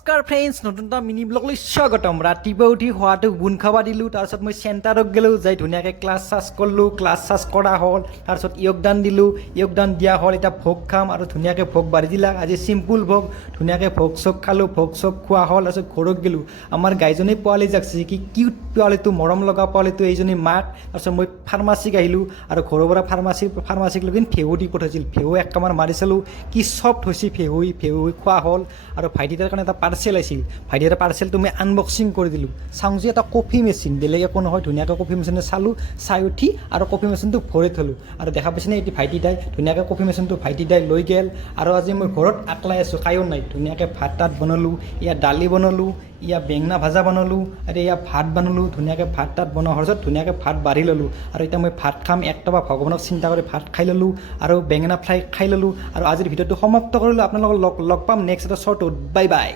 নমস্কাৰ ফ্ৰেণ্ডছ, নতুন এটা মিনি ব্লগলৈ স্বাগতম। ৰাতিপুৱা উঠি খোৱাটো গুণ খাব দিলোঁ, তাৰপিছত মই চেণ্টাৰত গ'লোঁ, যাই ধুনীয়াকৈ ক্লাছ চাছ কৰিলোঁ, ক্লাছ চাছ কৰা হ'ল, তাৰপিছত য়োগদান দিলোঁ, য়োগদান দিয়া হ'ল। এতিয়া ভোগ খাম আৰু ধুনীয়াকৈ ভোগ বাঢ়ি দিলাক। আজি চিম্পুল ভোগ, ধুনীয়াকৈ ভোগ চোগ খালোঁ, ভোগ চোগ খোৱা হ'ল। তাৰপিছত ঘৰত গ'লোঁ, আমাৰ গাইজনী পোৱালি যাকছে কি কিউট পোৱালিটো, মৰম লগা পোৱালিটো, এইজনী মাক। তাৰপিছত মই ফাৰ্মাচীক আহিলোঁ আৰু ঘৰৰ পৰা ফাৰ্মাচীক লৈ ফেহু দি পঠাইছিল। ফেহু এক কামাৰ মাৰি চালোঁ, কি চফ্ট হৈছে ফেহু খোৱা হ'ল। আৰু ভাইটিটাৰ কাৰণে এটা পাৰ্চেল আহিছিল, ভাইটিৰ পাৰ্চেলটো মই আনবক্সিং কৰি দিলোঁ। চাওঁ যে এটা কফি মেচিন, বেলেগ একো নহয়, ধুনীয়াকৈ কফি মেচিনে চালোঁ, চাই উঠি আৰু কফি মেচিনটো ভৰি থলোঁ। আৰু দেখা পাইছেনে এটি ভাইটিদাই ধুনীয়াকৈ কফি মেচিনটো ভাইটিদাই লৈ গ'ল। আৰু আজি মই ঘৰত আকলাই আছোঁ, কায়ো নাই। ধুনীয়াকৈ ভাত তাত বনালোঁ, ইয়াত দালি বনালোঁ, ইয়াত বেঙেনা ভাজা বনালোঁ, আৰু ইয়াত ভাত বনালোঁ। ধুনীয়াকৈ ভাত তাত বনোৱা হোৱাৰ পিছত ধুনীয়াকৈ ভাত বাঢ়ি ল'লোঁ। আৰু এতিয়া মই ভাত খাম, একটাবা ভগৱানক চিন্তা কৰি ভাত খাই ল'লোঁ আৰু বেঙেনা ফ্ৰাই খাই ল'লোঁ। আৰু আজিৰ ভিডিঅ'টো সমাপ্ত কৰিলোঁ। আপোনালোকক লগ পাম নেক্সট এটা শ্বৰ্টত। Bye bye.